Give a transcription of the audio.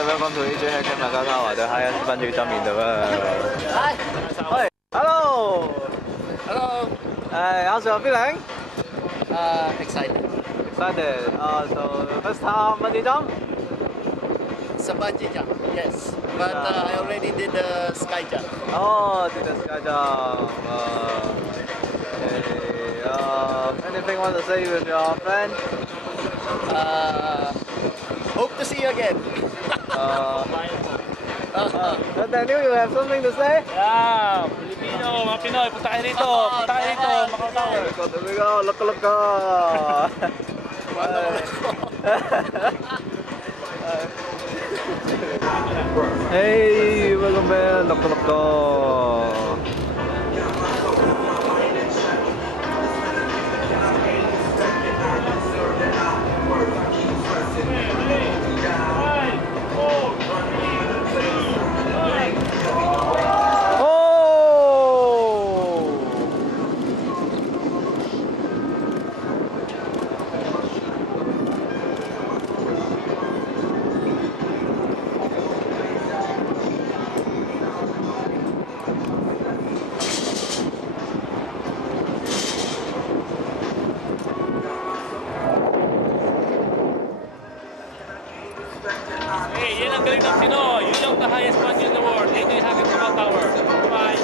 Hi, welcome to AJ Hackett Macau Tower, the highest bungee jump in the world. Hi. Hi. Hello. Hello. How's your feeling? Excited. Excited. So first time bungee jump? It's a bungee jump, yes. But I already did the sky jump. Oh, did the sky jump. Anything want to say with your friend? Hope to see you again. Daniel, you have something to say? Yeah, Pilipino, mga Pinoy, punta kayo rito, Macau Tower. There we go, look. Hey, welcome back, look. Hey, yan ang galing ng Pinoy. Yun yung the highest bungee in the world. AJ Hackett Macau Tower. Bye.